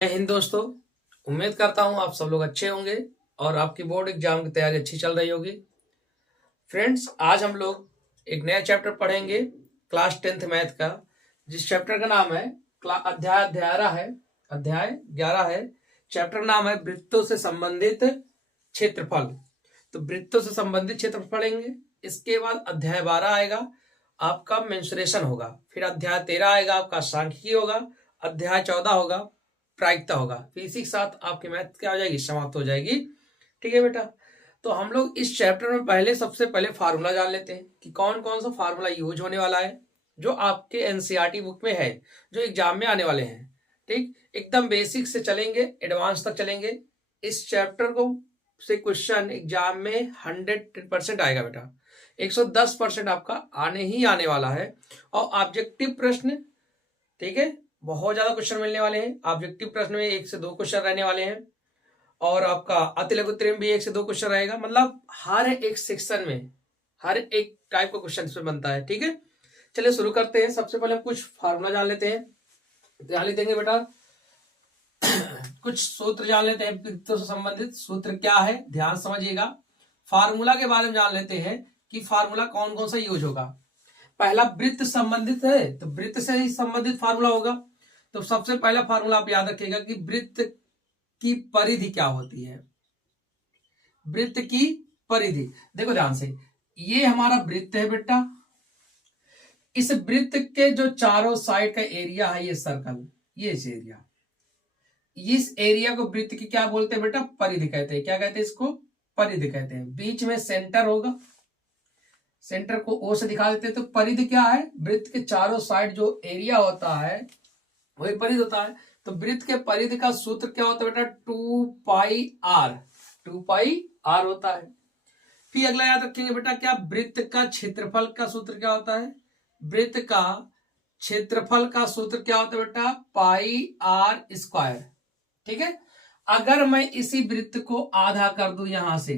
जय हिंद दोस्तों। उम्मीद करता हूँ आप सब लोग अच्छे होंगे और आपकी बोर्ड एग्जाम की तैयारी अच्छी चल रही होगी। फ्रेंड्स, आज हम लोग एक नया चैप्टर पढ़ेंगे क्लास 10th मैथ का, जिस चैप्टर का नाम है अध्याय 11 है। चैप्टर नाम है वृत्तों से संबंधित क्षेत्रफल। तो वृत्तों से संबंधित क्षेत्रफल पढ़ेंगे। इसके बाद अध्याय 12 आएगा, आपका मेंसुरेशन होगा। फिर अध्याय 13 आएगा, आपका सांख्यिकी होगा। अध्याय 14 होगा, प्रायिकता होगा। फिर इसी के साथ आपकी मैथ क्या हो जाएगी, समाप्त हो जाएगी। ठीक है बेटा। तो हम लोग इस चैप्टर में सबसे पहले फार्मूला जान लेते हैं कि कौन कौन सा फार्मूला यूज होने वाला है, जो आपके एनसीईआरटी बुक में है, जो एग्जाम में आने वाले हैं। ठीक, एकदम बेसिक से चलेंगे, एडवांस तक चलेंगे। इस चैप्टर को से क्वेश्चन एग्जाम में 100% आएगा बेटा। 110% आपका आने ही आने वाला है। और ऑब्जेक्टिव प्रश्न, ठीक है, बहुत ज्यादा क्वेश्चन मिलने वाले हैं। ऑब्जेक्टिव प्रश्न में 1 से 2 क्वेश्चन रहने वाले हैं। और आपका अति लघु उत्तरीय में भी 1 से 2 क्वेश्चन रहेगा। मतलब हर एक सेक्शन में हर एक टाइप का क्वेश्चन इसमें बनता है। ठीक है, चलिए शुरू करते हैं। सबसे पहले हम कुछ फार्मूला जान लेते हैं। ध्यान देंगे बेटा, कुछ सूत्र जान लेते हैं। वृत्तों से संबंधित सूत्र क्या है, ध्यान समझिएगा। फार्मूला के बारे में जान लेते हैं कि फार्मूला कौन कौन सा यूज होगा। पहला वृत्त संबंधित है, तो वृत्त से ही संबंधित फार्मूला होगा। तो सबसे पहला फार्मूला आप याद रखिएगा कि वृत्त की परिधि क्या होती है। वृत्त की परिधि, देखो ध्यान से, ये हमारा वृत्त है बेटा। इस वृत्त के जो चारों साइड का एरिया है, ये सर्कल, ये एरिया, इस एरिया को वृत्त की क्या बोलते हैं बेटा, परिधि कहते हैं। क्या कहते हैं इसको, परिधि कहते हैं। बीच में सेंटर होगा, सेंटर को ओ से दिखा देते हैं। तो परिधि क्या है, वृत्त के चारों साइड जो एरिया होता है वही परिधि होता है। तो वृत्त के परिधि का सूत्र क्या होता है बेटा, 2πr, 2πr होता है। फिर अगला याद रखेंगे बेटा, क्या वृत्त का क्षेत्रफल का सूत्र क्या होता है। वृत्त का क्षेत्रफल का सूत्र क्या होता है बेटा, πr²। ठीक है, अगर मैं इसी वृत्त को आधा कर दूं, यहां से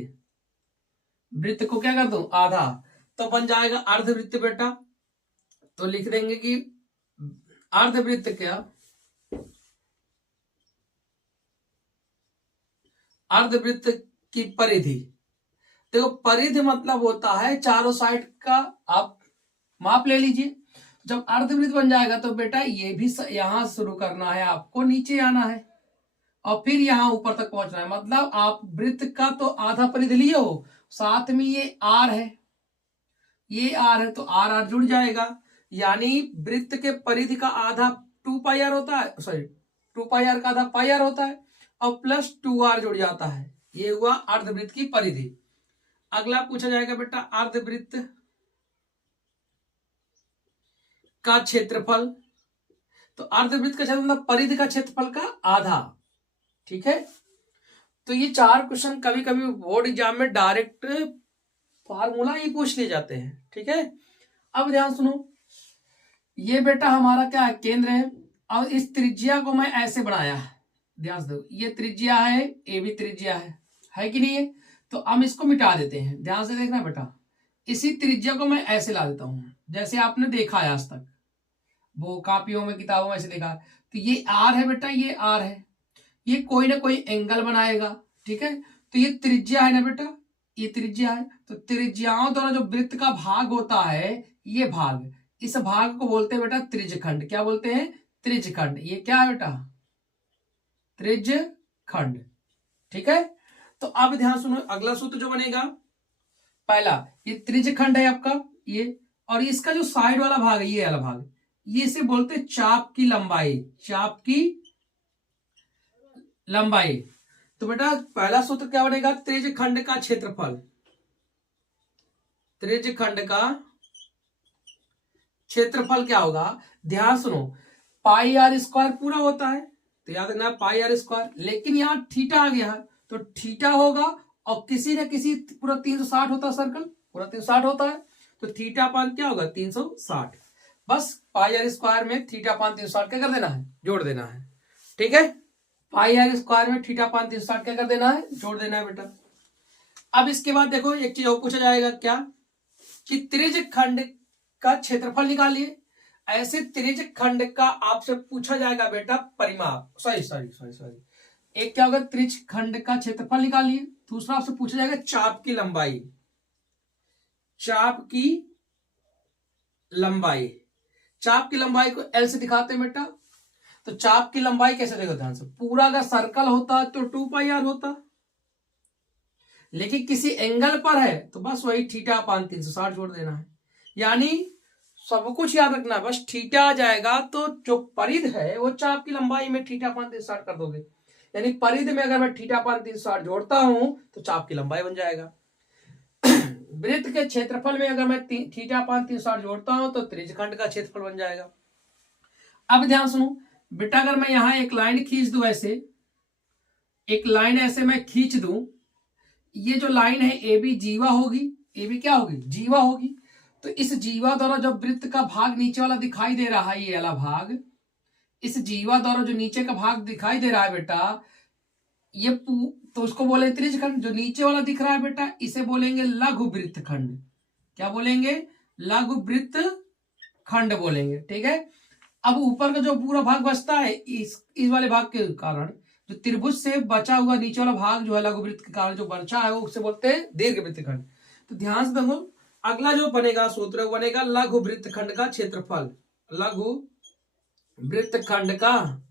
वृत्त को क्या कर दूं, आधा, तो बन जाएगा अर्धवृत्त बेटा। तो लिख देंगे कि अर्धवृत्त क्या, अर्धवृत्त की परिधि। देखो परिधि मतलब होता है चारों साइड का, आप माप ले लीजिए। जब अर्धवृत्त बन जाएगा तो बेटा ये भी यहां शुरू करना है, आपको नीचे आना है और फिर यहां ऊपर तक पहुंचना है। मतलब आप वृत्त का तो आधा परिधि लिए हो, साथ में ये आर है, ये आर है, तो आर आर जुड़ जाएगा। यानी वृत्त के परिधि का आधा 2πr होता है, सॉरी 2πr का आधा πr होता है, और प्लस 2r जुड़ जाता है। ये हुआ अर्धवृत्त की परिधि। अगला पूछा जाएगा बेटा, अर्धवृत्त का क्षेत्रफल। तो अर्धवृत्त का क्षेत्रफल मतलब परिधि का क्षेत्रफल का आधा। ठीक है, तो ये 4 क्वेश्चन कभी कभी बोर्ड एग्जाम में डायरेक्ट फार्मूला ही पूछ लिए जाते हैं। ठीक है, अब ध्यान सुनो, ये बेटा हमारा क्या है, केंद्र है। और इस त्रिज्या को मैं ऐसे बनाया, ध्यान दो, ये त्रिज्या है, ये भी त्रिज्या है कि नहीं है। तो हम इसको मिटा देते हैं, ध्यान से देखना बेटा। इसी त्रिज्या को मैं ऐसे ला देता हूं, जैसे आपने देखा है आज तक वो कापियों में, किताबों में ऐसे देखा। तो ये आर है बेटा, ये आर है, ये कोई ना कोई एंगल बनाएगा। ठीक है, तो ये त्रिज्या है ना बेटा, ये त्रिज्या है। तो त्रिज्याओं द्वारा जो वृत्त का भाग होता है, ये भाग, इस भाग को बोलते हैं बेटा त्रिज्यखंड। क्या बोलते हैं, त्रिज्यखंड। ये क्या है बेटा, त्रिज्यखंड। ठीक है, तो अब ध्यान सुनो, अगला सूत्र जो बनेगा, पहला ये त्रिज्यखंड है आपका ये, और इसका जो साइड वाला भाग है, ये वाला भाग, ये इसे बोलते हैं चाप की लंबाई, चाप की लंबाई। तो बेटा पहला सूत्र क्या बनेगा, त्रिज्यखंड का क्षेत्रफल, त्रिज्यखंड का क्षेत्रफल क्या होगा, ध्यान सुनो, πr² पूरा होता है, तो याद रखना πr²। लेकिन यहां थीटा आ गया है, तो थीटा होगा, और किसी न किसी पूरा 360 होता है, सर्कल पूरा 360 होता है, तो थीटा पान क्या होगा, 360। बस πr² में थीटा पान 360 क्या कर देना है, जोड़ देना है। ठीक है, πr² में थीटा पान 360 क्या कर देना है, जोड़ देना है बेटा। अब इसके बाद देखो एक चीज और पूछा जाएगा, क्या कि त्रिज्यखंड का क्षेत्रफल निकालिए। ऐसे त्रिज्य खंड का आपसे पूछा जाएगा बेटा परिमाप, सॉरी एक क्या होगा, त्रिज्य खंड का क्षेत्रफल निकालिए। दूसरा आपसे पूछा जाएगा चाप की लंबाई, चाप की लंबाई, चाप की लंबाई को एल से दिखाते हैं बेटा। तो चाप की लंबाई कैसे देखो ध्यान से, पूरा अगर सर्कल होता तो 2πr होता, लेकिन किसी एंगल पर है तो बस वही θ/360 जोड़ देना है। यानी सब कुछ याद रखना है, बस थीटा आ जाएगा तो जो परिध है वो चाप की लंबाई में θ/360 कर दोगे। यानी परिध में अगर मैं θ/360 जोड़ता हूं तो चाप की लंबाई बन जाएगा। वृत्त के क्षेत्रफल में अगर मैं θ/360 जोड़ता हूं तो त्रिज्यखंड का क्षेत्रफल बन जाएगा। अब ध्यान सुनो बेटा, अगर मैं यहां एक लाइन खींच दूं, ऐसे एक लाइन ऐसे मैं खींच दूं, ये जो लाइन है ए बी जीवा होगी, ए बी क्या होगी, जीवा होगी। तो इस जीवा द्वारा जो वृत्त का भाग नीचे वाला दिखाई दे रहा है, ये वाला भाग, इस जीवा द्वारा जो नीचे का भाग दिखाई दे रहा है बेटा, ये तो उसको बोलेंगे त्रिज्यखंड। जो नीचे वाला दिख रहा है बेटा, इसे बोलेंगे लघु वृत्त खंड। क्या बोलेंगे, लघु वृत्त खंड बोलेंगे, ठीक है। अब ऊपर का जो पूरा भाग बचता है, इस वाले भाग के कारण जो त्रिभुज से बचा हुआ नीचे वाला भाग जो है लघु वृत्त के कारण जो बचा है, वो उसे बोलते हैं दीर्घ वृत्त खंड। तो ध्यान से देखो, अगला जो बनेगा सूत्र बनेगा लघु वृत्त खंड का क्षेत्रफल, लघु वृत्त खंड का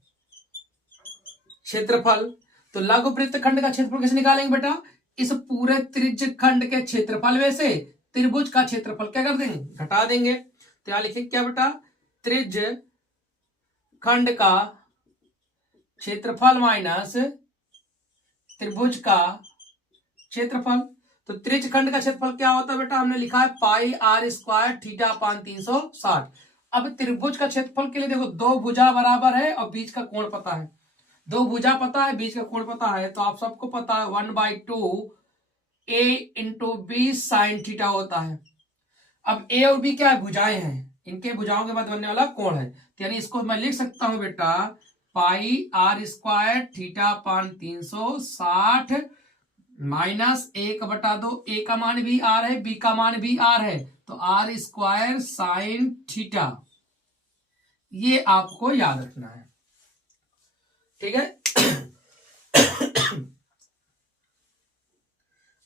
क्षेत्रफल। तो लघु वृत्त खंड का क्षेत्रफल कैसे निकालेंगे बेटा, इस पूरे त्रिज्य खंड के क्षेत्रफल में से त्रिभुज का क्षेत्रफल क्या कर देंगे, घटा देंगे। तो यहां लिखेंगे क्या बेटा, त्रिज्य खंड का क्षेत्रफल माइनस त्रिभुज का क्षेत्रफल। तो त्रिज्य खंड का क्षेत्रफल क्या होता है बेटा, हमने लिखा है πr² θ/360। अब त्रिभुज का क्षेत्रफल के लिए देखो, दो भुजा बराबर है और बीच का कोण पता है, दो भुजा पता है, बीच का कोण पता है, तो आप सबको पता है 1/2 a × b sin θ होता है। अब a और b क्या है, भुजाएं हैं, इनके भुजाओं के बाद बनने वाला कोण है। तो यानी इसको मैं लिख सकता हूं बेटा πr² θ/360 माइनस 1/2, a का मान भी r है, b का मान भी r है, तो r² sin θ। ये आपको याद रखना है, ठीक है।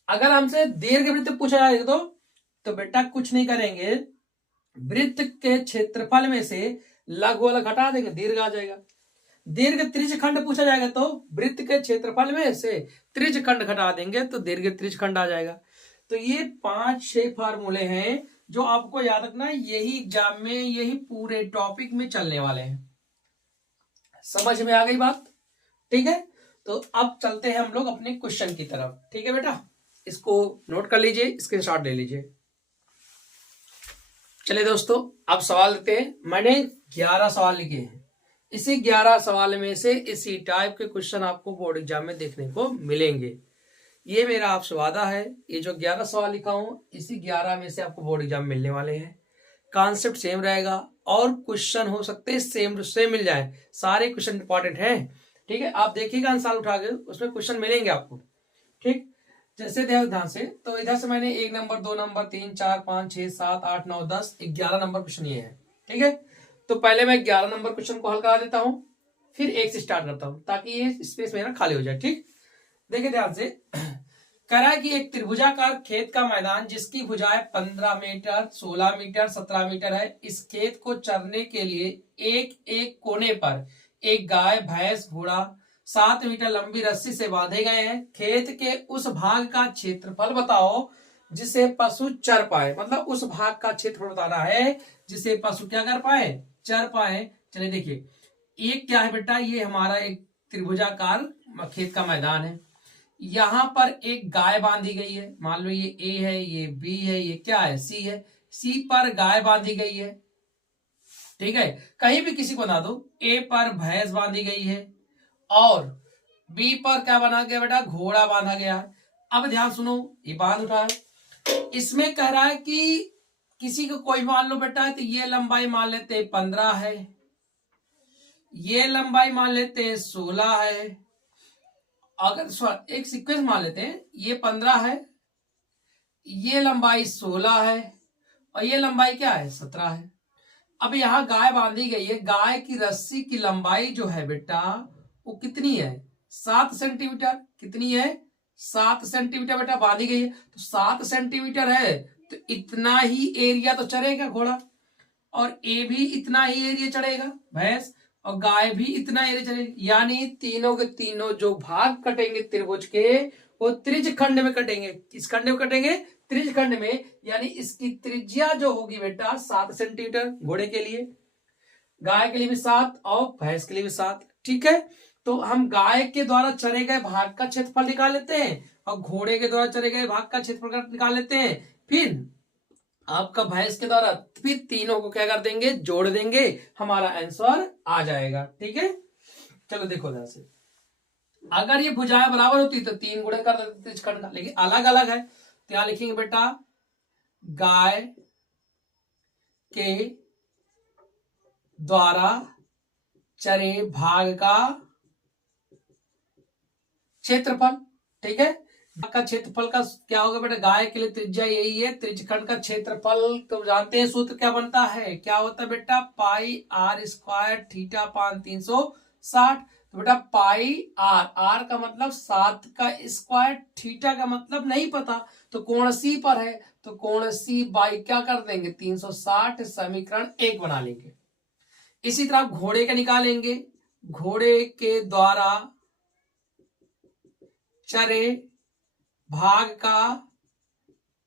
अगर हमसे दीर्घ वृत्त पूछा जाए तो बेटा कुछ नहीं करेंगे, वृत्त के क्षेत्रफल में से लघु वाला घटा देंगे, दीर्घ आ जाएगा। दीर्घ त्रिज्य खंड पूछा जाएगा तो वृत्त के क्षेत्रफल में से त्रिज्य खंड घटा देंगे तो दीर्घ त्रिज्य खंड आ जाएगा। तो ये 5-6 फार्मूले हैं जो आपको याद रखना है, यही एग्जाम में, यही पूरे टॉपिक में चलने वाले हैं। समझ में आ गई बात, ठीक है। तो अब चलते हैं हम लोग अपने क्वेश्चन की तरफ, ठीक है बेटा। इसको नोट कर लीजिए, स्क्रीनशॉट ले लीजिए। चलिए दोस्तों, अब सवाल देते हैं। मैंने 11 सवाल लिखे हैं, इसी 11 सवाल में से इसी टाइप के क्वेश्चन आपको बोर्ड एग्जाम में देखने को मिलेंगे। ये मेरा आपसे वादा है, ये जो 11 सवाल लिखा हूं, इसी 11 में से आपको बोर्ड एग्जाम मिलने वाले हैं। कॉन्सेप्ट सेम रहेगा और क्वेश्चन हो सकते हैं सेम मिल जाए, सारे क्वेश्चन इंपॉर्टेंट हैं, ठीक है। आप देखिएगा आंसर उठा के, उसमें क्वेश्चन मिलेंगे आपको, ठीक। जैसे ध्यान से, तो इधर से मैंने 1 नंबर, 2 नंबर, 3, 4, 5, 6, 7, 8, 9, 10, 11 नंबर क्वेश्चन ये है, ठीक है। तो पहले मैं 11 नंबर क्वेश्चन को हल करा देता हूं, फिर 1 से स्टार्ट करता हूं ताकि ये स्पेस मेरा खाली हो जाए, ठीक। देखिए ध्यान से, कह रहा है कि एक त्रिभुजाकार खेत का मैदान जिसकी भुजाएं 15 मीटर, 16 मीटर, 17 मीटर है, इस खेत को चरने के लिए एक एक कोने पर एक गाय, भैंस, घोड़ा 7 मीटर लंबी रस्सी से बांधे गए हैं। खेत के उस भाग का क्षेत्रफल बताओ जिसे पशु चर पाए, मतलब उस भाग का क्षेत्रफल बताना है जिसे पशु क्या कर पाए, चर पाए। चलिए देखिए, एक क्या है बेटा, ये हमारा एक त्रिभुजाकार खेत का मैदान है, यहां पर एक गाय बांधी गई है, मान लो ये ए है, ये बी है, ये क्या है, सी है, सी पर गाय बांधी गई है, ठीक है। कहीं भी किसी को बना दो, ए पर भैंस बांधी गई है और बी पर क्या बना गया बेटा, घोड़ा बांधा गया है। अब ध्यान सुनो, ये बांध उठा है, इसमें कह रहा है कि किसी को कोई मान लो बेटा है, तो ये लंबाई मान लेते हैं 15 है, ये लंबाई मान लेते हैं 16 है, अगर एक सीक्वेंस मान लेते हैं, ये 15 है, ये लंबाई 16 है और ये लंबाई क्या है, 17 है। अब यहाँ गाय बांधी गई है, गाय की रस्सी की लंबाई जो है बेटा वो कितनी है, 7 सेंटीमीटर। कितनी है, 7 सेंटीमीटर बेटा बांधी गई है। तो 7 सेंटीमीटर है तो इतना ही एरिया तो चढ़ेगा घोड़ा, और ए भी इतना ही एरिया चढ़ेगा भैंस, और गाय भी इतना एरिया चढ़ेगी। यानी तीनों के तीनों जो भाग कटेंगे त्रिभुज के वो त्रिज खंड में कटेंगे। किस खंड में कटेंगे, त्रिज खंड में। यानी इसकी त्रिज्या जो होगी बेटा 7 सेंटीमीटर, घोड़े के लिए, गाय के लिए भी 7 और भैंस के लिए भी 7। ठीक है, तो हम गाय के द्वारा चरे गए भाग का क्षेत्रफल निकाल लेते हैं और घोड़े के द्वारा चरे गए भाग का क्षेत्रफल निकाल लेते हैं। फिर आपका भैंस के द्वारा, फिर तीनों को क्या कर देंगे, जोड़ देंगे, हमारा आंसर आ जाएगा। ठीक है, चलो देखो ध्यान से। अगर ये भुजाएं बराबर होती तो 3 गुणे कर देते त्रिज्यखंड का, लेकिन अलग अलग है। तो यहां लिखेंगे बेटा गाय के द्वारा चरे भाग का क्षेत्रफल। ठीक है, का क्षेत्रफल का क्या होगा बेटा, गाय के लिए त्रिज्या यही है, त्रिज्यखंड का क्षेत्रफल तो जानते हैं सूत्र क्या बनता है, क्या होता है बेटा, पाई आर स्क्वायर थीटा अपान 360। तो बेटा पाई आर, आर का मतलब 7 का स्क्वायर, थीटा का मतलब नहीं पता, तो कोण सी पर है, तो कोण सी बाई क्या कर देंगे 360, समीकरण 1 बना लेंगे। इसी तरह घोड़े का निकालेंगे, घोड़े के द्वारा चरे भाग का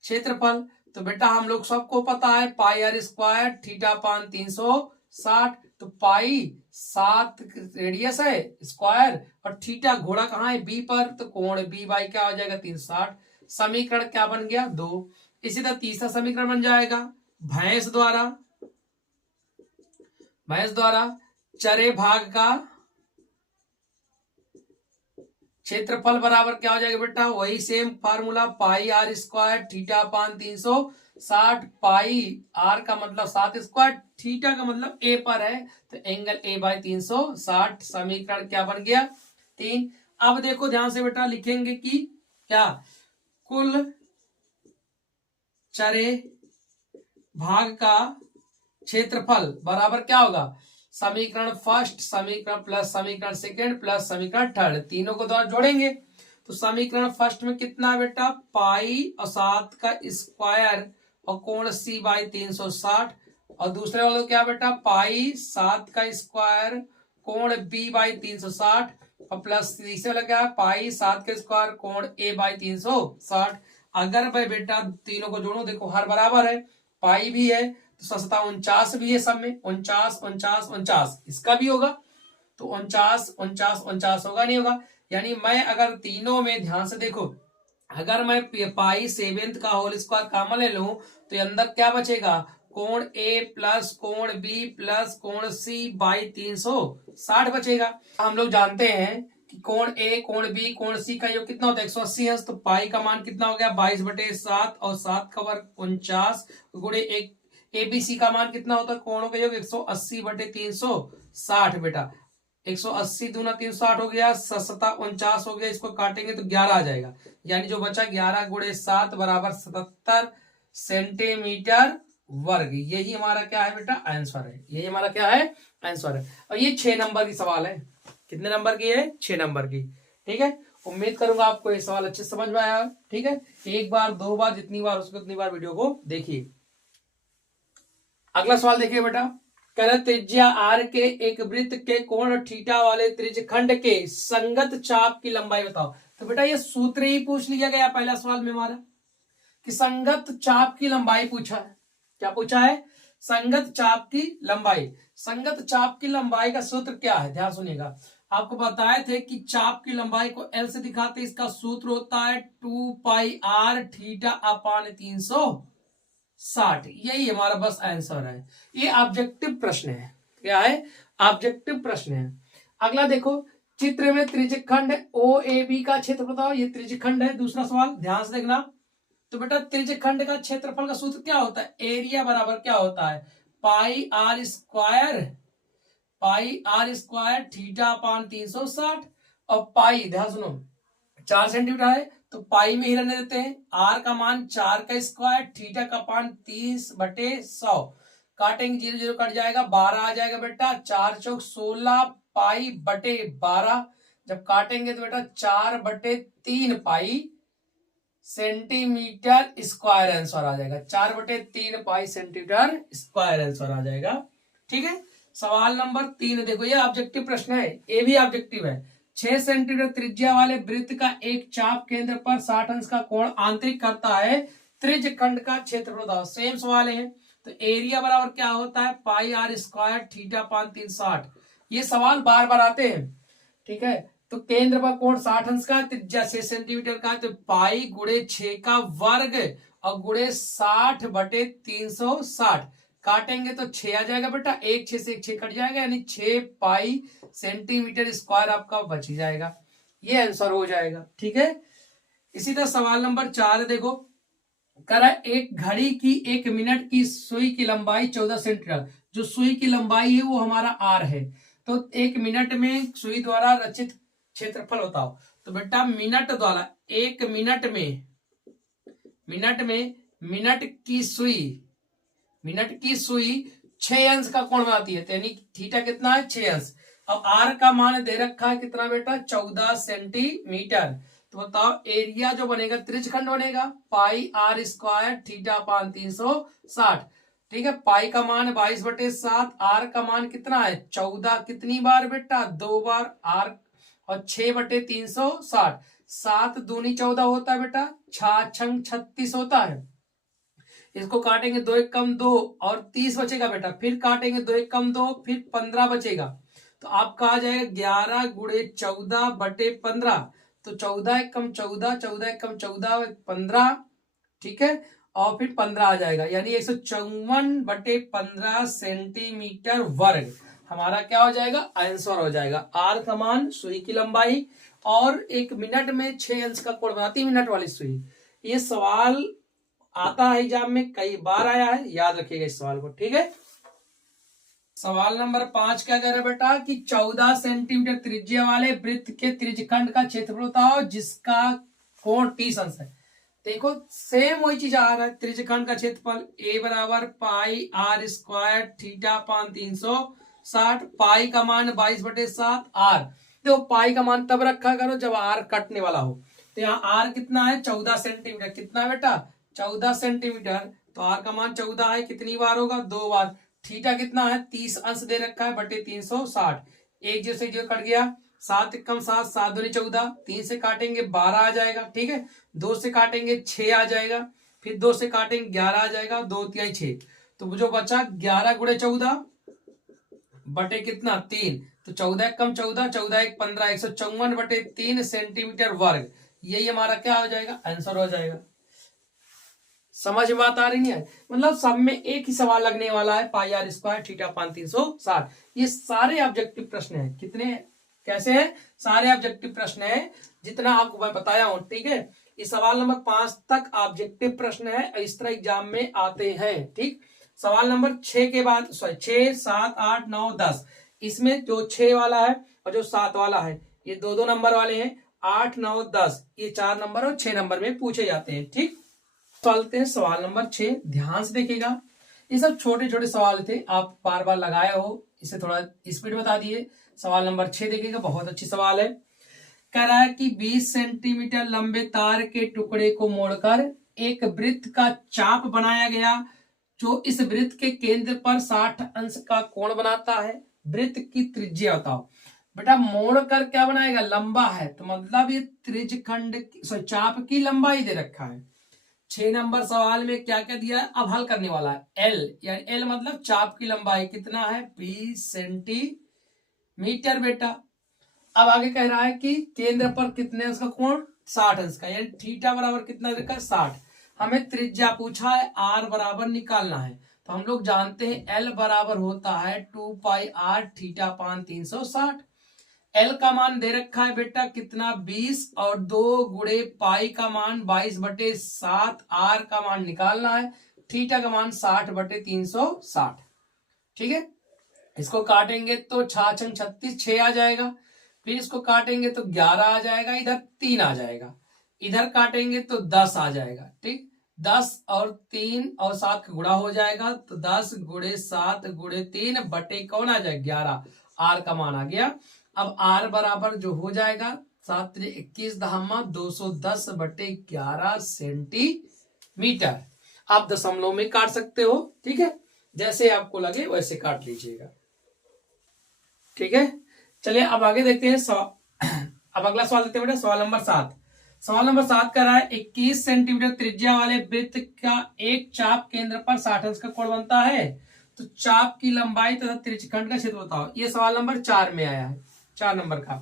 क्षेत्रफल। तो बेटा हम लोग सबको पता है पाई आर स्क्वायर थीटा अपान 360। तो पाई 7 रेडियस है स्क्वायर, और थीटा घोड़ा कहाँ है, बी पर, तो कोण बी बाई क्या हो जाएगा 360। समीकरण क्या बन गया 2। इसी तरह तीसरा समीकरण बन जाएगा भैंस द्वारा चरे भाग का क्षेत्रफल बराबर क्या हो जाएगा बेटा, वही same formula, pi R square theta upon 360। Pi R का मतलब 7 स्क्वायर, थीटा का मतलब ए पर है, तो एंगल ए बाई 360। समीकरण क्या बन गया 3। अब देखो ध्यान से बेटा, लिखेंगे कि क्या, कुल चरे भाग का क्षेत्रफल बराबर क्या होगा, समीकरण फर्स्ट, समीकरण प्लस समीकरण सेकंड प्लस समीकरण थर्ड, तीनों को द्वारा जोड़ेंगे। तो समीकरण फर्स्ट में कितना है बेटा, पाई और 7 का स्क्वायर और कोण सी बाई 360, और दूसरे वाले क्या बेटा, पाई 7 का स्क्वायर कोण बी बाई 360, और प्लस तीसरे वाला क्या है, पाई 7 का स्क्वायर कोण ए बाई 360। अगर मैं बेटा तीनों को जोड़ू, देखो हर बराबर है, पाई भी है तो 49 भी है, सब में 49 इसका भी होगा, तो 49 होगा नहीं होगा। यानी मैं अगर तीनों में ध्यान से देखो, अगर मैं पाई 7 का होल स्क्वायर कॉमन ले लूं तो अंदर क्या बचेगा, कोण ए प्लस कोण बी प्लस कोण सी बाई 360 बचेगा। हम लोग जानते हैं कि कोण ए कोण बी कोण सी का योग कितना होता है 180 है, तो पाई का मान कितना हो गया 22/7, और 7 का वर्ग 49 गुणे 1, एबीसी का मान कितना होता है, कोणों का योग 180/360 बेटा, 180 दूना 360 हो गया, 7 49 हो गया, इसको काटेंगे तो 11 आ जाएगा। यानी जो बचा 11 गुणे 7 बराबर 77 सेंटीमीटर वर्ग। यही हमारा क्या है बेटा, आंसर है। यही हमारा क्या है, आंसर है। और ये 6 नंबर की सवाल है। कितने नंबर की है, 6 नंबर की। ठीक है, उम्मीद करूंगा आपको ये सवाल अच्छे समझ में आया। ठीक है, एक बार 2 बार जितनी बार हो सके उतनी बार वीडियो को देखिए। अगला सवाल देखिए बेटा, कह रहा त्रिज्या आर के एक वृत्त के कोण थीटा वाले त्रिज्यखंड के संगत चाप की लंबाई बताओ। तो बेटा ये सूत्र ही पूछ लिया गया पहला सवाल में हमारा, कि संगत चाप की लंबाई पूछा है। क्या पूछा है, संगत चाप की लंबाई। संगत चाप की लंबाई का सूत्र क्या है, ध्यान सुनिएगा। आपको बताए थे कि चाप की लंबाई को एल से दिखाते, इसका सूत्र होता है 2 पाई आर थीटा अपान 360। यही हमारा बस आंसर है। ये ऑब्जेक्टिव प्रश्न है। क्या है, ऑब्जेक्टिव प्रश्न है। अगला देखो, चित्र में त्रिज्यखंड ओ ए बी का क्षेत्र बताओ। ये त्रिज्यखंड है। दूसरा सवाल ध्यान से देखना। तो बेटा त्रिज्यखंड का क्षेत्रफल का सूत्र क्या होता है, एरिया बराबर क्या होता है, पाई आर स्क्वायर थीटा अपान 360, और पाई ध्यान सुनो 4 सेंटीमीटर है तो पाई में ही रहने देते हैं। आर का मान 4 का स्क्वायर थीटा का मान 30/100, काटेंगे 0 0 कट जाएगा, 12 आ जाएगा बेटा, 4 चौक 16 पाई बटे 12। जब काटेंगे तो बेटा 4/3 पाई सेंटीमीटर स्क्वायर आंसर आ जाएगा। 4/3 पाई सेंटीमीटर स्क्वायर आंसर आ जाएगा। ठीक है, सवाल नंबर 3 देखो, ये ऑब्जेक्टिव प्रश्न है, ये भी ऑब्जेक्टिव है। 6 सेंटीमीटर त्रिज्या वाले वृत्त का एक चाप केंद्र पर 60 अंश का कोण आंतरिक करता है, त्रिज्य खंड का क्षेत्रफल बताओ। सेम सवाल है, तो एरिया बराबर क्या होता है, पाई आर स्क्वायर थीटा पान 360। ये सवाल बार बार आते हैं। ठीक है, तो केंद्र पर कोण 60 अंश का, त्रिज्या 6 सेंटीमीटर का, तो पाई गुणे 6 का वर्ग और गुणे 60/360। काटेंगे तो 6 आ जाएगा बेटा, 1 6 से 1 6 कट जाएगा, यानी 6 पाई सेंटीमीटर स्क्वायर आपका बच ही जाएगा। ये आंसर हो जाएगा। ठीक है, इसी तरह सवाल नंबर 4 देखो, करा एक घड़ी की 1 मिनट की सुई की लंबाई 14 सेंटीमीटर। जो सुई की लंबाई है वो हमारा आर है, तो 1 मिनट में सुई द्वारा रचित क्षेत्रफल बताओ। तो बेटा मिनट द्वारा 1 मिनट में मिनट की सुई 6 अंश का कोण बनाती है, यानी थीटा कितना है, 6 अंश। अब आर का मान दे रखा है कितना बेटा, 14 सेंटीमीटर। तो बताओ एरिया जो बनेगा, त्रिज्यखंड बनेगा, पाई आर स्क्वायर थीटा पान 360। ठीक है, पाई का मान 22/7, आर का मान कितना है 14, कितनी बार बेटा 2 बार, आर और 6/360। 7 दूनी 14 होता है बेटा, 6 छंग 36 होता है। इसको काटेंगे 2 1 कम 2 और 30 बचेगा बेटा, फिर काटेंगे 2 1 कम 2, फिर 15 बचेगा। तो आपका आ जाएगा 11 गुणे 14/15। तो 14 1 कम 14, 14 1 कम 14, 15। ठीक है, और फिर 15 आ जाएगा, यानी 154/15 सेंटीमीटर वर्ग हमारा क्या हो जाएगा, आंसर हो जाएगा। आर का मान सुई की लंबाई और 1 मिनट में 6 अंश का कोण बनाती है मिनट वाली सुई। ये सवाल आता है एग्जाम में, कई बार आया है, याद रखिएगा इस सवाल को। ठीक है, सवाल नंबर 5 क्या कह रहा है बेटा कि 14 सेंटीमीटर त्रिज्या वाले वृत्त के त्रिज्यखंड का क्षेत्रफल बताओ जिसका कोण 30 अंश है। देखो सेम वही चीज आ रहा है, त्रिज्यखंड का क्षेत्रफल ए बराबर पाई आर स्क्वायर थीटा पान 360। पाई का मान 22/7 आर। देखो पाई का मान तब रखा करो जब आर कटने वाला हो। तो यहाँ आर कितना है 14 सेंटीमीटर, कितना है बेटा 14 सेंटीमीटर। तो आर का मान 14 है, कितनी बार होगा 2 बार। थीटा कितना है 30 अंश दे रखा है बटे 360। 1 0 से 0 कट गया, 7 कम 7, 7 दूनी 14, 3 से काटेंगे 12 आ जाएगा। ठीक है, 2 से काटेंगे 6 आ जाएगा, फिर 2 से काटेंगे 11 आ जाएगा, 2 3 6। तो जो बचा 11 गुणे 14 बटे कितना 3। तो 14 कम 14, 14 1 15, 154/3 सेंटीमीटर वर्ग। यही हमारा क्या हो जाएगा, आंसर हो जाएगा। समझ में बात आ रही है, मतलब सब में एक ही सवाल लगने वाला है, पाई आर स्क्वायर थीटा पान 360। ये सारे ऑब्जेक्टिव प्रश्न हैं, कितने कैसे हैं, सारे ऑब्जेक्टिव प्रश्न हैं जितना आपको मैं बताया हूं। ठीक है, ये सवाल नंबर 5 तक ऑब्जेक्टिव प्रश्न है, इस तरह एग्जाम में आते हैं। ठीक, सवाल नंबर 6 के बाद 6 7 8 9 10, इसमें जो 6 वाला है और जो 7 वाला है ये 2 नंबर वाले हैं। 8 9 10 ये 4 नंबर और 6 नंबर में पूछे जाते हैं। ठीक, चलते हैं सवाल नंबर 6, ध्यान से देखिएगा। ये सब छोटे छोटे सवाल थे, आप बार बार लगाए हो, इसे थोड़ा स्पीड बता दिए। सवाल नंबर 6 देखिएगा, बहुत अच्छी सवाल है। कह रहा है कि 20 सेंटीमीटर लंबे तार के टुकड़े को मोड़कर एक वृत्त का चाप बनाया गया जो इस वृत्त के केंद्र पर 60 अंश का कोण बनाता है। वृत्त की त्रिज्या बताओ। बेटा मोड़ कर क्या बनाएगा, लंबा है, तो मतलब ये त्रिज्यखंड चाप की लंबाई दे रखा है। 6 नंबर सवाल में क्या क्या दिया है, अब हल करने वाला है। एल यानी एल मतलब चाप की लंबाई कितना है 20 सेंटीमीटर बेटा। अब आगे कह रहा है कि केंद्र पर कितने अंश का कोण 60 अंश का, यानी थीटा बराबर कितना रखा है 60। हमें त्रिज्या पूछा है, आर बराबर निकालना है। तो हम लोग जानते हैं एल बराबर होता है 2 पाई आर थीटा पान 360। एल का मान दे रखा है बेटा कितना 20 और 2 गुणे पाई का मान 22/7, आर का मान निकालना है, थीटा का मान 60/360। ठीक है, इसको काटेंगे तो 6 36 6 आ जाएगा, फिर इसको काटेंगे तो 11 आ जाएगा, इधर 3 आ जाएगा, इधर काटेंगे तो 10 आ जाएगा। ठीक, 10 और 3 और 7 का गुणा हो जाएगा, तो 10 गुणे 7 गुणे 3 बटे कौन आ जाएगा 11, आर का मान आ गया। अब आर बराबर जो हो जाएगा 7 21 दहमा 210 बटे 11 सेंटीमीटर। आप दशमलव में काट सकते हो, ठीक है, जैसे आपको लगे वैसे काट लीजिएगा, ठीक है। चलिए अब आगे देखते हैं। अब अगला सवाल देखते हैं बेटा, सवाल नंबर 7। सवाल नंबर 7 कह रहा है 21 सेंटीमीटर त्रिज्या वाले वृत्त का एक चाप केंद्र पर 60 अंश का कोण बनता है, तो चाप की लंबाई तथा त्रिज्यखंड का क्षेत्र बताओ। ये सवाल नंबर 4 में आया है, 4 नंबर का।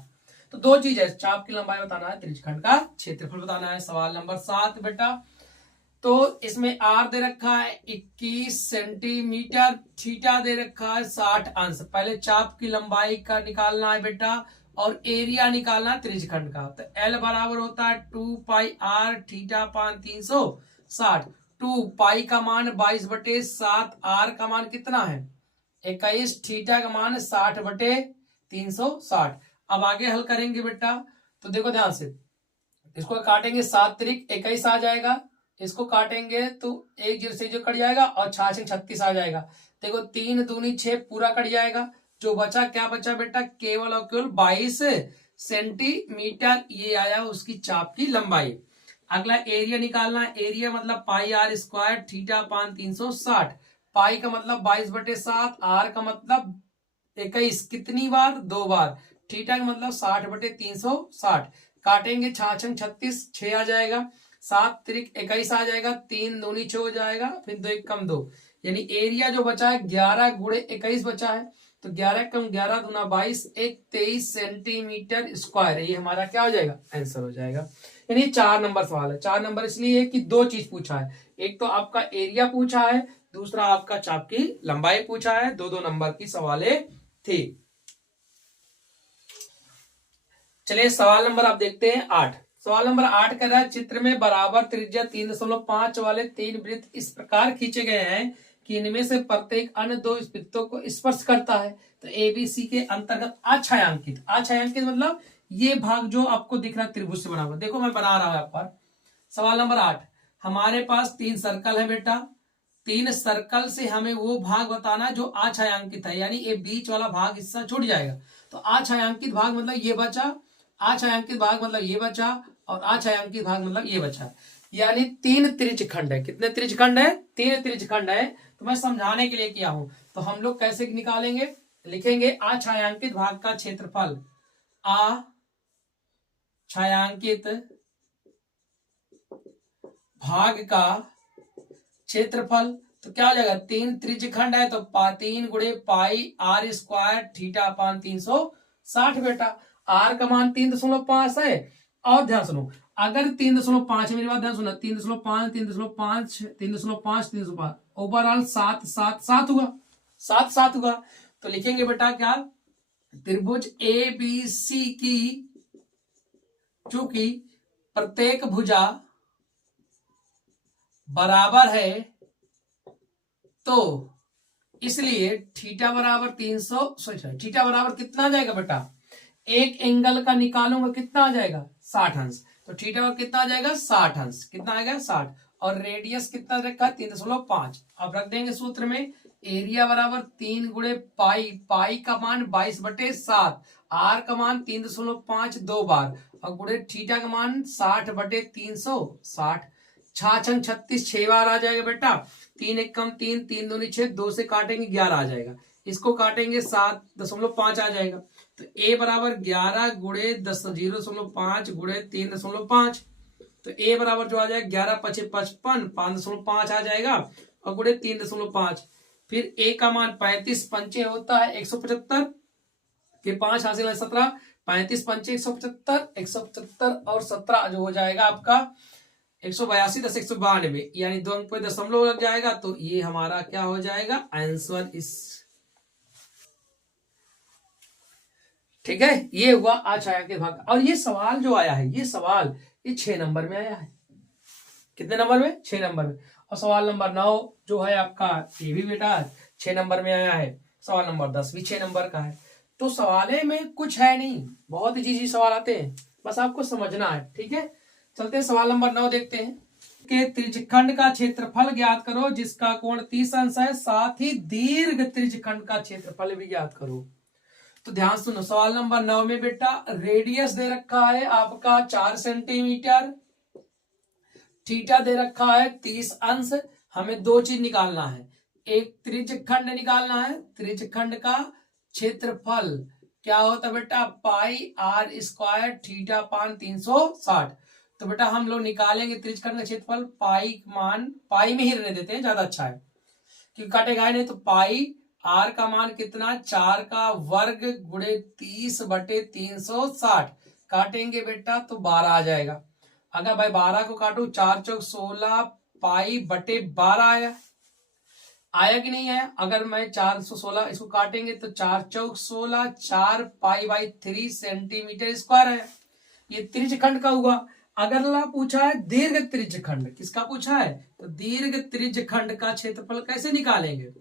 तो दो चीज है, चाप की लंबाई बताना है, त्रिज्यखंड का क्षेत्रफल बताना है। सवाल नंबर 7 बेटा, तो इसमें आर दे रखा है 21 सेंटीमीटर, थीटा दे रखा है 60 अंश। पहले चाप की लंबाई का निकालना है बेटा, और एरिया निकालना है त्रिज्यखंड का। तो एल बराबर होता है 2 पाई आर थीटा पान 360। 2 पाई का मान 22 बटे 7, आर का मान कितना है 21, थीटा का मान 60 बटे 360। अब आगे हल करेंगे बेटा, तो देखो ध्यान से, इसको काटेंगे 7 त्रिक 21 आ जाएगा, इसको काटेंगे तो एक जीरो से जो कट जाएगा और 6 36 आ जाएगा। देखो 3 दूनी 6 पूरा कट जाएगा, जो बचा क्या बचा बेटा, केवल और केवल 22 सेंटीमीटर, ये आया उसकी चाप की लंबाई। अगला एरिया निकालना है, एरिया मतलब पाई आर स्क्वायर थीटा पान 360। पाई का मतलब 22 बटे 7, आर का मतलब 21, कितनी बार 2 बार, थीटा का मतलब 60 बटे 360। काटेंगे 6 36 6 आ जाएगा, 7 त्रिक 21 आ जाएगा, 3 दूनी 6 हो जाएगा, फिर 2 1 कम 2, यानी एरिया जो बचा है 11 गुणे 21 बचा है, तो 11 कम 11 दूना 22, 23 सेंटीमीटर स्क्वायर, ये हमारा क्या हो जाएगा आंसर हो जाएगा। यानी 4 नंबर सवाल है। 4 नंबर इसलिए कि दो चीज पूछा है, एक तो आपका एरिया पूछा है, दूसरा आपका चाप की लंबाई पूछा है, दो दो नंबर की सवालें थी। चलिए सवाल नंबर आप देखते हैं 8। सवाल नंबर 8 कह रहा है चित्र में बराबर त्रिज्या 3.5 वाले 3 वृत्त इस प्रकार खींचे गए हैं कि इनमें से प्रत्येक अन्य 2 वृत्तों को स्पर्श करता है। तो एबीसी के अंतर्गत अछायांकित, अछायांकित मतलब ये भाग जो आपको दिख रहा है त्रिभुज से बना हुआ, देखो मैं बना रहा हूं यहाँ पर। सवाल नंबर 8, हमारे पास 3 सर्कल है बेटा, 3 सर्कल से हमें वो भाग बताना जो अछायांकित है, यानी ये बीच वाला भाग हिस्सा छूट जाएगा। तो अछायांकित भाग मतलब ये बचा, अछायांकित भाग मतलब ये बचा, और अछायांकित भाग मतलब ये बचा, यानी 3 त्रिज्यखंड है। कितने त्रिज्यखंड है 3 त्रिज्यखंड है। तो मैं समझाने के लिए किया हूं, तो हम लोग कैसे निकालेंगे, लिखेंगे अछायांकित भाग का क्षेत्रफल, अछायांकित भाग का क्षेत्रफल, तो क्या हो जाएगा 3 त्रिज्यखंड है तो 3 गुणे पाई आर स्क्वायर थीटा पान 360 बेटा। आर का मान 3.5 है, और ध्यान सुनो, अगर 3.5 मेरी बात ध्यान सुनो, 3.5 3.5 3.5 3.5 ओवरऑल 7 7 7 हुआ, 7 7 हुआ। तो लिखेंगे बेटा क्या, त्रिभुज ए बी सी की चूंकि प्रत्येक भुजा बराबर है, तो इसलिए थीटा बराबर 300, थीटा बराबर कितना आ जाएगा बेटा, एक एंगल का निकालूंगा कितना आ जाएगा 60 अंश, तो थीटा का कितना आ जाएगा 60 अंश, कितना आएगा 60, और रेडियस कितना रखा 3.5। अब रख देंगे सूत्र में, एरिया बराबर 3 गुणे पाई, पाई का मान 22 बटे 7, आर का मान 3.5 2 बार, और गुणे थीटा का मान 60 बटे 360। 6 36 6 बार आ जाएगा बेटा, 3 1 कम 3, 3 दूनी 6, 2 से काटेंगे 11 आ जाएगा, इसको काटेंगे 7.5 आ जाएगा। तो ए बराबर 11 गुणे 0.5 गुणे 3.5, तो ए बराबर जो आ जाएगा 11 5 55 5.5 आ जाएगा, और गुणे 3.5। फिर ए का मान 35 पंचे होता है 175 के 5 हासिल है 17, 35 पंचे 175, 175 और 17 जो हो जाएगा आपका 182 10 192, यानी 2 अंक पे दशमलव लग जाएगा, तो ये हमारा क्या हो जाएगा आंसर इस, ठीक है। ये हुआ अछायांकित भाग। और ये सवाल जो आया है, ये सवाल ये 6 नंबर में आया है, कितने नंबर में 6 नंबर में। और सवाल नंबर 9 जो है आपका, ये भी बेटा 6 नंबर में आया है। सवाल नंबर 10 भी 6 नंबर का है। तो सवाले में कुछ है नहीं, बहुत ही इजी सवाल आते हैं, बस आपको समझना है, ठीक है। चलते हैं सवाल नंबर 9 देखते हैं। के त्रिज्यखंड का क्षेत्रफल ज्ञात करो जिसका कोण 30 अंश है, साथ ही दीर्घ त्रिज्यखंड का क्षेत्रफल भी ज्ञात करो। तो ध्यान सुनो, सवाल नंबर 9 में बेटा रेडियस दे रखा है आपका 4 सेंटीमीटर, थीटा दे रखा है 30 अंश। हमें दो चीज निकालना है, एक त्रिज्यखंड निकालना है, त्रिज्यखंड का क्षेत्रफल क्या होता है बेटा, पाई आर स्क्वायर थीटा पान 360। तो बेटा हम लोग निकालेंगे त्रिज्यखंड का क्षेत्रफल, पाई मान पाई में ही रहने देते हैं, ज्यादा अच्छा है क्योंकि काटेगा नहीं। तो पाई आर का मान कितना, 4 का वर्ग गुणे 30/360, काटेंगे बेटा तो 12 आ जाएगा। अगर भाई 12 को काटू, 4 चौक 16 पाई बटे 12 आया कि नहीं आया। अगर मैं 416 इसको काटेंगे तो 4 चौक 16, 4 पाई बाई 3 सेंटीमीटर स्क्वायर है। ये त्रिज्यखंड का हुआ। अगला पूछा है दीर्घ त्रिज्यखंड, किसका पूछा है, तो दीर्घ त्रिज्यखंड का क्षेत्रफल कैसे निकालेंगे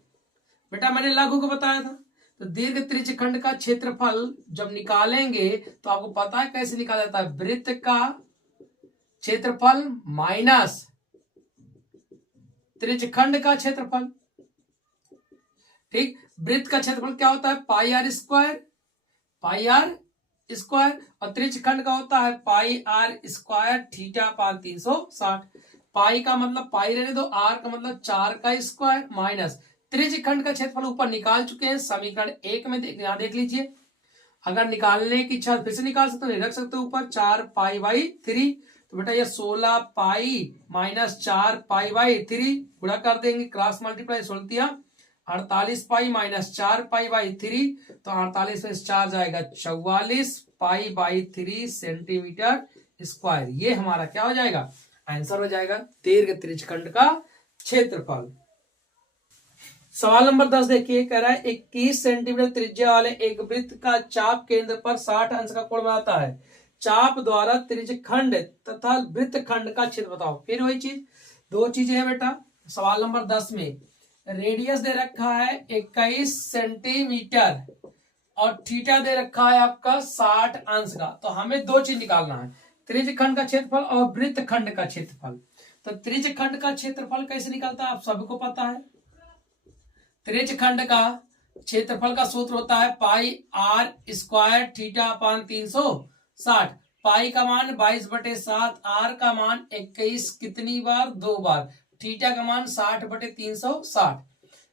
बेटा, मैंने लघु को बताया था। तो दीर्घ त्रिज्यखंड का क्षेत्रफल जब निकालेंगे तो आपको पता है कैसे निकाला जाता है, वृत्त का क्षेत्रफल माइनस त्रिज्यखंड का क्षेत्रफल। ठीक, वृत्त का क्षेत्रफल क्या होता है, पाई आर स्क्वायर, और त्रिज्यखंड का होता है पाई आर स्क्वायर थीटा पान 360। पाई का मतलब पाई रहने दो, आर का मतलब 4 का स्क्वायर माइनस त्रिज्यखंड का क्षेत्रफल ऊपर निकाल चुके हैं समीकरण 1 में, यहां देख लीजिए। अगर निकालने की इच्छा फिर से निकाल सकते हो, रख सकते हो ऊपर 4 पाई बाई 3। तो बेटा ये 16 पाई माइनस 4 पाई बाई 3 गुणा कर देंगे, cross multiply 16 48 pi minus 4 pi by 3, तो 48 में 4 जाएगा 44 पाई बाई 3 सेंटीमीटर स्क्वायर। ये हमारा क्या हो जाएगा, आंसर हो जाएगा दीर्घ त्रिज्यखंड का क्षेत्रफल। सवाल नंबर 10 देखिए, कह रहा है 21 सेंटीमीटर त्रिज्या वाले एक वृत्त का चाप केंद्र पर 60 अंश का कोण बनाता है, चाप द्वारा त्रिज्यखंड तथा वृत्तखंड का क्षेत्र बताओ। फिर वही चीज, दो चीजें हैं बेटा। सवाल नंबर 10 में रेडियस दे रखा है 21 सेंटीमीटर और थीटा दे रखा है आपका 60 अंश का। तो हमें दो चीज निकालना है, त्रिज्यखंड का क्षेत्रफल और वृत्तखंड का क्षेत्रफल। तो त्रिज्यखंड का क्षेत्रफल कैसे निकलता है आप सबको पता है। त्रिज्यखंड का क्षेत्रफल का सूत्र होता है पाई आर स्क्वायर थीटा अपान 360। पाई का मान 22/7, आर का मान 21 कितनी बार, 2 बार, थीटा का मान 60/360।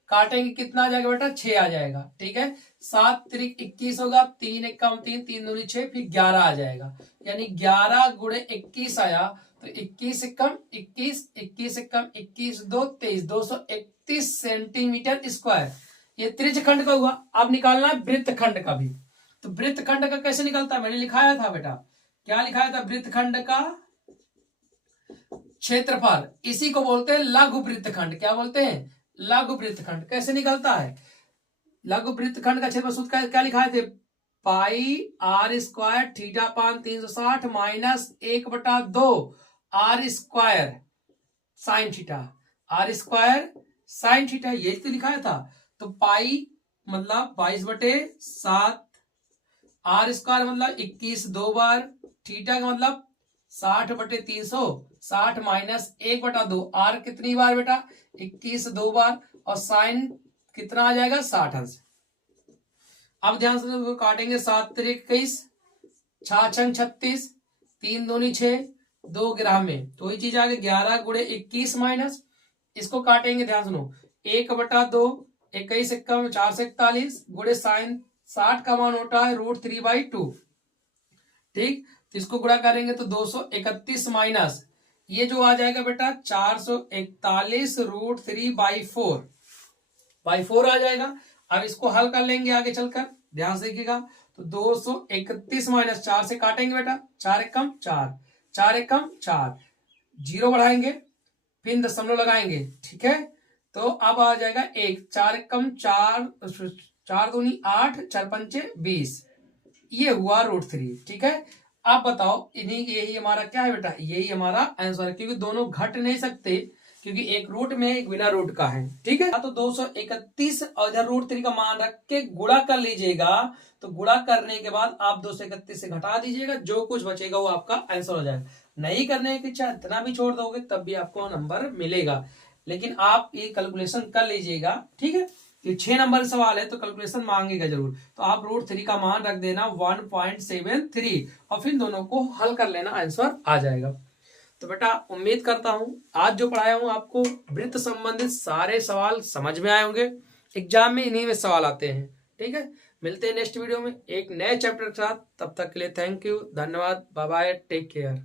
काटेंगे कितना आ जाएगा बेटा, 6 आ जाएगा। ठीक है, 7 त्रिक 21 होगा, 3 एकम 3, 3 दूनी 6, फिर 11 आ जाएगा। यानी 11 गुणे 21 आया, तो 21 एकम 21, 21 एकम 21, 2 23, 231 सेंटीमीटर स्क्वायर। ये त्रिज्यखंड का हुआ। अब निकालना है वृत्तखंड का भी। तो वृत्तखंड का कैसे निकलता है, मैंने लिखाया था बेटा, क्या लिखाया था, वृत्तखंड का क्षेत्रफल, इसी को बोलते हैं लघु वृत्तखंड। क्या बोलते हैं, लघु वृत्तखंड। कैसे निकलता है लघु वृत्तखंड का क्षेत्रफल, सूत्र क्या लिखाए थे, पाई R square theta upon 360 minus 1/2 R square sine theta, R square sine theta, ये तो लिखाया था। तो पाई मतलब 22/7, आर स्क्वायर मतलब 21 2 बार, थीटा का मतलब 60/360 माइनस 1/2, आर कितनी बार बेटा, 21 2 बार, और साइन कितना आ जाएगा, 60 अंश। अब ध्यान से काटेंगे, 7 त्रिक 21, 6 छंग 36, 3 दूनी 6, 2 ग्राम में, तो वही चीज आ गई 11 गुणे 21 माइनस, इसको काटेंगे, ध्यान सुनो, 1/2, 21 एकम 4 से 41 गुणे साइन 60 का मान होता है √3/2। ठीक, तो इसको गुणा करेंगे तो 231 माइनस ये जो आ जाएगा बेटा 441 √3/4 आ जाएगा। अब इसको हल कर लेंगे आगे चलकर, ध्यान से देखिएगा। तो 231 माइनस 4 से काटेंगे बेटा, 4 एकम 4, 4 एकम 4, 0 बढ़ाएंगे, फिर दशमलव लगाएंगे। ठीक है, तो अब आ जाएगा 1, 4 एकम 4, 4 दूनी 8, 4 पंचे 20, ये हुआ √3। ठीक है, आप बताओ, इन्हीं यही हमारा क्या है बेटा, यही हमारा आंसर है, क्योंकि दोनों घट नहीं सकते, क्योंकि एक रूट में एक बिना रूट का है। ठीक है, तो 231 और इधर √3 का मान रख के गुणा कर लीजिएगा। तो गुणा करने के बाद आप 231 से घटा दीजिएगा, जो कुछ बचेगा वो आपका आंसर हो जाएगा। नहीं करने की इच्छा इतना भी छोड़ दोगे तब भी आपको नंबर मिलेगा, लेकिन आप ये कैलकुलेशन कर लीजिएगा, ठीक है। ये 6 नंबर सवाल है तो कैलकुलेशन मांगेगा जरूर, तो आप √3 का मान रख देना 1.73 और फिर दोनों को हल कर लेना, आंसर आ जाएगा। तो बेटा उम्मीद करता हूं आज जो पढ़ाया हूं आपको वृत्त संबंधित सारे सवाल समझ में आए होंगे। एग्जाम में इन्हीं में सवाल आते हैं, ठीक है। मिलते हैं नेक्स्ट वीडियो में एक नए चैप्टर के साथ, तब तक के लिए थैंक यू, धन्यवाद, बाय बाय, टेक केयर।